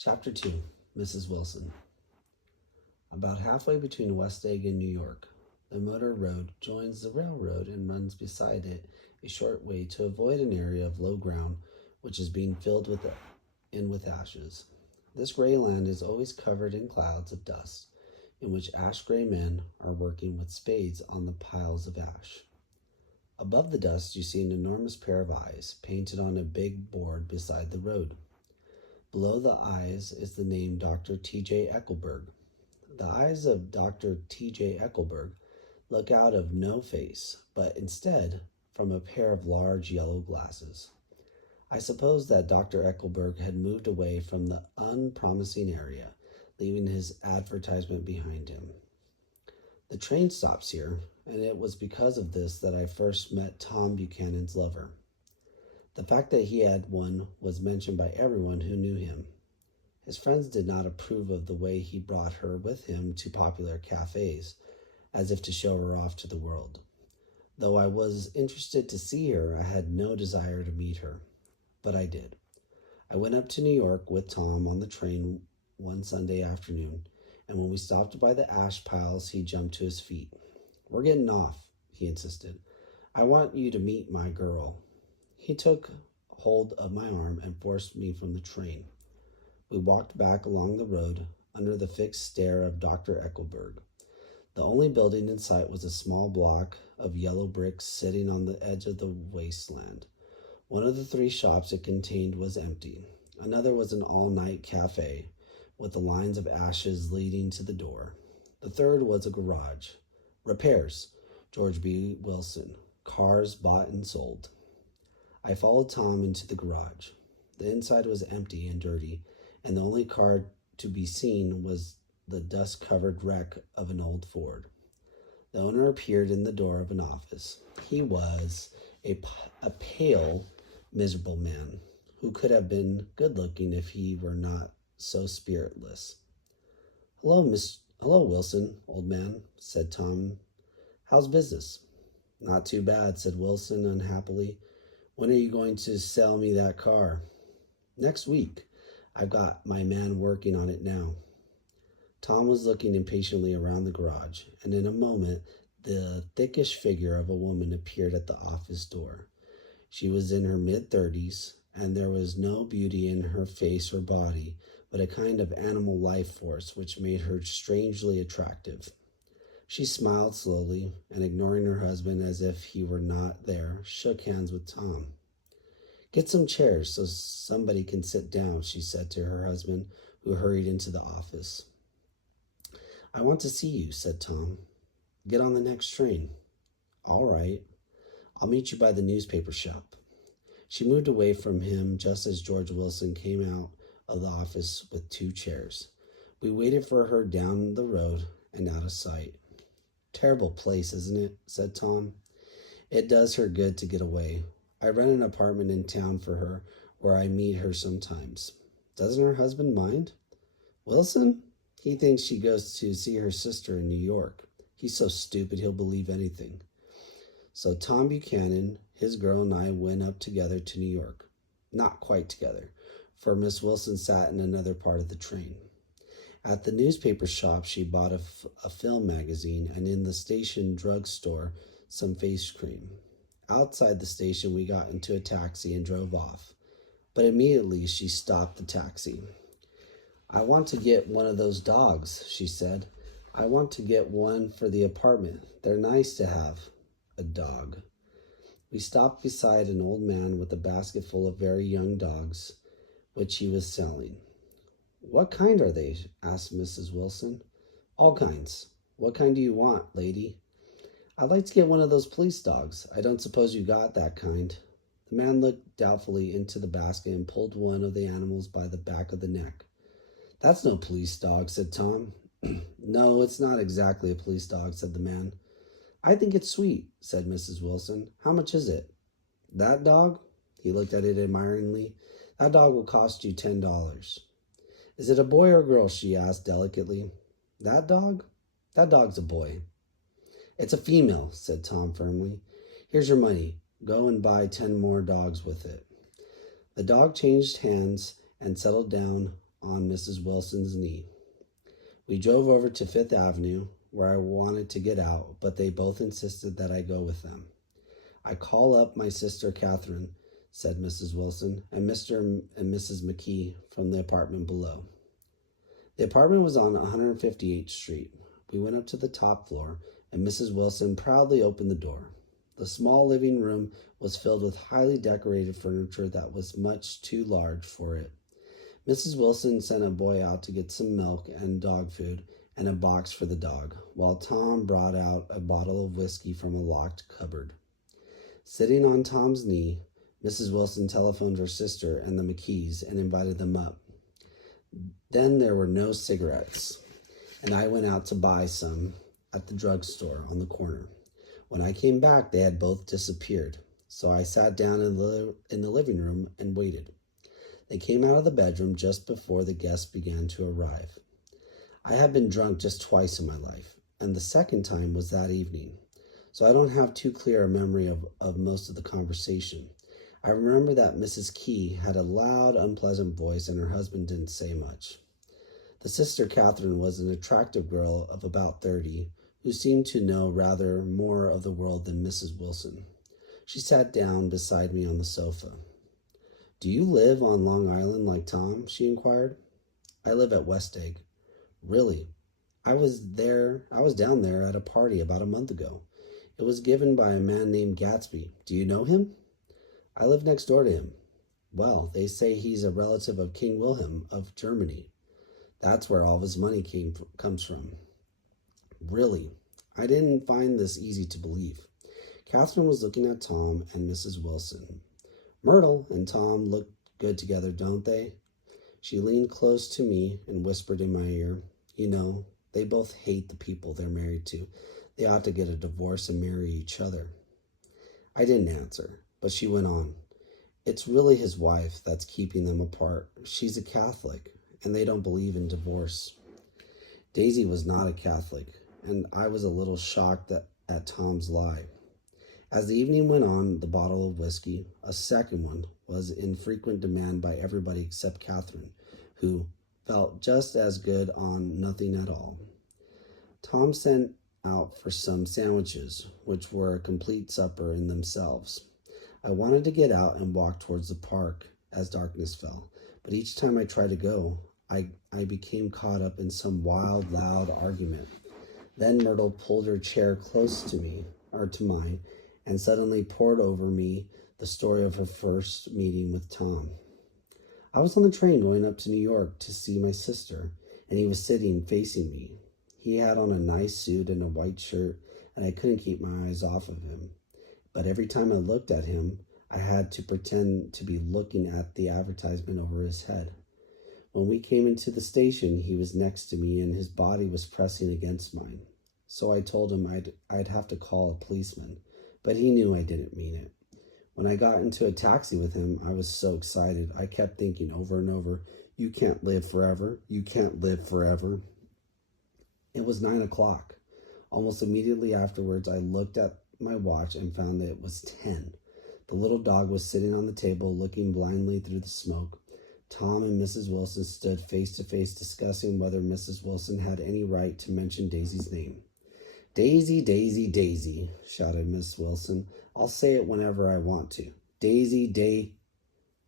Chapter 2, Mrs. Wilson. About halfway between West Egg and New York, the motor road joins the railroad and runs beside it a short way to avoid an area of low ground which is being filled with ashes. This gray land is always covered in clouds of dust, in which ash-gray men are working with spades on the piles of ash. Above the dust you see an enormous pair of eyes painted on a big board beside the road. Below the eyes is the name Dr. T.J. Eckelberg. The eyes of Dr. T.J. Eckelberg look out of no face, but instead from a pair of large yellow glasses. I suppose that Dr. Eckelberg had moved away from the unpromising area, leaving his advertisement behind him. The train stops here, and it was because of this that I first met Tom Buchanan's lover. The fact that he had one was mentioned by everyone who knew him. His friends did not approve of the way he brought her with him to popular cafes, as if to show her off to the world. Though I was interested to see her, I had no desire to meet her. But I did. I went up to New York with Tom on the train one Sunday afternoon, and when we stopped by the ash piles, he jumped to his feet. "We're getting off," he insisted. "I want you to meet my girl." He took hold of my arm and forced me from the train. We walked back along the road under the fixed stare of Dr. Eckelberg. The only building in sight was a small block of yellow bricks sitting on the edge of the wasteland. One of the three shops it contained was empty. Another was an all-night cafe with the lines of ashes leading to the door. The third was a garage. Repairs, George B. Wilson. Cars bought and sold. I followed Tom into the garage. The inside was empty and dirty, and the only car to be seen was the dust-covered wreck of an old Ford. The owner appeared in the door of an office. He was a pale, miserable man who could have been good-looking if he were not so spiritless. Hello, Wilson, old man," said Tom. "How's business?" "Not too bad," said Wilson unhappily. "When are you going to sell me that car?" "Next week. I've got my man working on it now." Tom was looking impatiently around the garage, and in a moment the thickish figure of a woman appeared at the office door. She was in her mid-30s, and there was no beauty in her face or body, but a kind of animal life force which made her strangely attractive. She smiled slowly, and ignoring her husband as if he were not there, shook hands with Tom. "Get some chairs so somebody can sit down," she said to her husband, who hurried into the office. "I want to see you," said Tom. "Get on the next train." "All right. I'll meet you by the newspaper shop." She moved away from him just as George Wilson came out of the office with two chairs. We waited for her down the road and out of sight. "Terrible place, isn't it?" said Tom. "It does her good to get away. I rent an apartment in town for her where I meet her sometimes." "Doesn't her husband mind?" "Wilson? He thinks she goes to see her sister in New York. He's so stupid he'll believe anything." So Tom Buchanan, his girl, and I went up together to New York. Not quite together, for Miss Wilson sat in another part of the train. At the newspaper shop, she bought a film magazine, and in the station drugstore, some face cream. Outside the station, we got into a taxi and drove off. But immediately she stopped the taxi. "I want to get one of those dogs," she said. "I want to get one for the apartment. They're nice to have." A dog. We stopped beside an old man with a basket full of very young dogs, which he was selling. "What kind are they?" asked Mrs. Wilson. "All kinds. What kind do you want, lady?" "I'd like to get one of those police dogs. I don't suppose you got that kind." The man looked doubtfully into the basket and pulled one of the animals by the back of the neck. "That's no police dog," said Tom. "No, it's not exactly a police dog," said the man. "I think it's sweet," said Mrs. Wilson. "How much is it?" "That dog?" He looked at it admiringly. "That dog will cost you $10. "Is it a boy or a girl?" she asked delicately. "That dog? That dog's a boy." "It's a female," said Tom firmly. "Here's your money. Go and buy 10 more dogs with it." The dog changed hands and settled down on Mrs. Wilson's knee. We drove over to Fifth Avenue, where I wanted to get out, but they both insisted that I go with them. I call up my sister Catherine, said Mrs. Wilson, and Mr. and Mrs. McKee from the apartment below. The apartment was on 158th Street. We went up to the top floor, and Mrs. Wilson proudly opened the door. The small living room was filled with highly decorated furniture that was much too large for it. Mrs. Wilson sent a boy out to get some milk and dog food and a box for the dog, while Tom brought out a bottle of whiskey from a locked cupboard. Sitting on Tom's knee, Mrs. Wilson telephoned her sister and the McKees and invited them up. Then there were no cigarettes, and I went out to buy some at the drugstore on the corner. When I came back, they had both disappeared, so I sat down in the living room and waited. They came out of the bedroom just before the guests began to arrive. I have been drunk just twice in my life, and the second time was that evening, so I don't have too clear a memory of most of the conversation. I remember that Mrs. Key had a loud, unpleasant voice, and her husband didn't say much. The sister Catherine was an attractive girl of about 30, who seemed to know rather more of the world than Mrs. Wilson. She sat down beside me on the sofa. "Do you live on Long Island like Tom?" she inquired. "I live at West Egg." "Really? I was down there at a party about a month ago. It was given by a man named Gatsby. Do you know him?" "I live next door to him." "Well, they say he's a relative of King Wilhelm of Germany. That's where all of his money comes from." "Really?" I didn't find this easy to believe. Catherine was looking at Tom and Mrs. Wilson. "Myrtle and Tom look good together, don't they?" She leaned close to me and whispered in my ear, "You know, they both hate the people they're married to. They ought to get a divorce and marry each other." I didn't answer, but she went on. "It's really his wife that's keeping them apart. She's a Catholic, and they don't believe in divorce." Daisy was not a Catholic, and I was a little shocked at Tom's lie. As the evening went on, the bottle of whiskey, a second one, was in frequent demand by everybody except Catherine, who felt just as good on nothing at all. Tom sent out for some sandwiches, which were a complete supper in themselves. I wanted to get out and walk towards the park as darkness fell, but each time I tried to go, I became caught up in some wild, loud argument. Then Myrtle pulled her chair close to mine, and suddenly poured over me the story of her first meeting with Tom. I was on the train going up to New York to see my sister, and he was sitting facing me. He had on a nice suit and a white shirt, and I couldn't keep my eyes off of him. But every time I looked at him, I had to pretend to be looking at the advertisement over his head. When we came into the station, he was next to me, and his body was pressing against mine. So I told him I'd have to call a policeman, but he knew I didn't mean it. When I got into a taxi with him, I was so excited. I kept thinking over and over, "You can't live forever. You can't live forever." It was 9 o'clock. Almost immediately afterwards, I looked at my watch and found that it was 10. The little dog was sitting on the table, looking blindly through the smoke. Tom and Mrs. Wilson stood face to face discussing whether Mrs. Wilson had any right to mention Daisy's name. "Daisy, Daisy, Daisy," shouted Miss Wilson. "I'll say it whenever I want to. Daisy,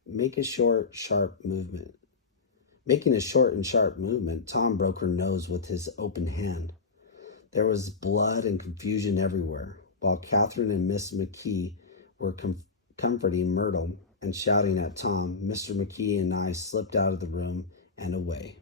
Make a short, sharp movement. Making a short and sharp movement, Tom broke her nose with his open hand. There was blood and confusion everywhere, while Catherine and Miss McKee were comforting Myrtle and shouting at Tom. Mr. McKee and I slipped out of the room and away.